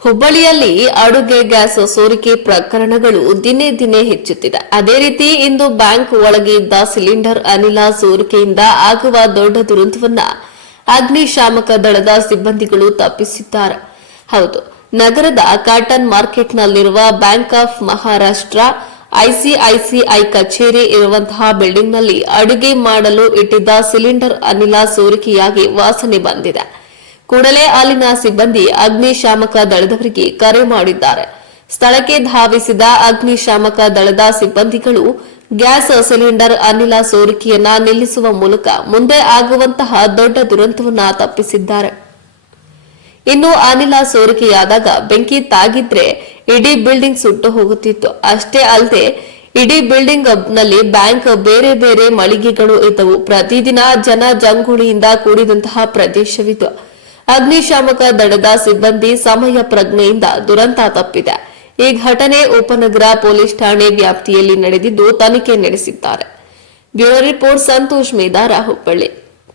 ಹುಬ್ಬಳ್ಳಿಯಲ್ಲಿ ಅಡುಗೆ ಗ್ಯಾಸ್ ಸೋರಿಕೆ ಪ್ರಕರಣಗಳು ದಿನೇ ದಿನೇ ಹೆಚ್ಚುತ್ತಿದೆ. ಅದೇ ರೀತಿ ಇಂದು ಬ್ಯಾಂಕ್ ಒಳಗೆ ಇದ್ದ ಸಿಲಿಂಡರ್ ಅನಿಲ ಸೋರಿಕೆಯಿಂದ ಆಗುವ ದೊಡ್ಡ ದುರಂತವನ್ನ ಅಗ್ನಿಶಾಮಕ ದಳದ ಸಿಬ್ಬಂದಿಗಳು ತಪ್ಪಿಸಿದ್ದಾರೆ. ಹೌದು, ನಗರದ ಕಾಟನ್ ಮಾರ್ಕೆಟ್ನಲ್ಲಿರುವ ಬ್ಯಾಂಕ್ ಆಫ್ ಮಹಾರಾಷ್ಟ್ರ ಐಸಿಐಸಿಐ ಕಚೇರಿ ಇರುವಂತಹ ಬಿಲ್ಡಿಂಗ್ನಲ್ಲಿ ಅಡುಗೆ ಮಾಡಲು ಇಟ್ಟಿದ್ದ ಸಿಲಿಂಡರ್ ಅನಿಲ ಸೋರಿಕೆಯಾಗಿ ವಾಸನೆ ಬಂದಿದೆ. ಕೂಡಲೇ ಅಲ್ಲಿನ ಸಿಬ್ಬಂದಿ ಅಗ್ನಿಶಾಮಕ ದಳದವರಿಗೆ ಕರೆ ಮಾಡಿದ್ದಾರೆ. ಸ್ಥಳಕ್ಕೆ ಧಾವಿಸಿದ ಅಗ್ನಿಶಾಮಕ ದಳದ ಸಿಬ್ಬಂದಿಗಳು ಗ್ಯಾಸ್ ಸಿಲಿಂಡರ್ ಅನಿಲ ಸೋರಿಕೆಯನ್ನ ನಿಲ್ಲಿಸುವ ಮೂಲಕ ಮುಂದೆ ಆಗುವಂತಹ ದೊಡ್ಡ ದುರಂತವನ್ನ ತಪ್ಪಿಸಿದ್ದಾರೆ. ಇನ್ನು ಅನಿಲ ಸೋರಿಕೆಯಾದಾಗ ಬೆಂಕಿ ತಾಗಿದ್ರೆ ಇಡೀ ಬಿಲ್ಡಿಂಗ್ ಸುಟ್ಟು ಹೋಗುತ್ತಿತ್ತು. ಅಷ್ಟೇ ಅಲ್ಲದೆ ಇಡೀ ಬಿಲ್ಡಿಂಗ್ ನಲ್ಲಿ ಬ್ಯಾಂಕ್, ಬೇರೆ ಬೇರೆ ಮಳಿಗೆಗಳು ಇದ್ದವು. ಪ್ರತಿದಿನ ಜನ ಜಂಗುಳಿಯಿಂದ ಕೂಡಿದಂತಹ ಪ್ರದೇಶವಿತ್ತು. ಅಗ್ನಿಶಾಮಕ ದಳದ ಸಿಬ್ಬಂದಿ ಸಮಯ ಪ್ರಜ್ಞೆಯಿಂದ ದುರಂತ ತಪ್ಪಿದೆ. ಈ ಘಟನೆ ಉಪನಗರ ಪೊಲೀಸ್ ಠಾಣೆ ವ್ಯಾಪ್ತಿಯಲ್ಲಿ ನಡೆದಿದ್ದು ತನಿಖೆ ನಡೆಸಿದ್ದಾರೆ. Bureau report Santosh Medara, Hubballi.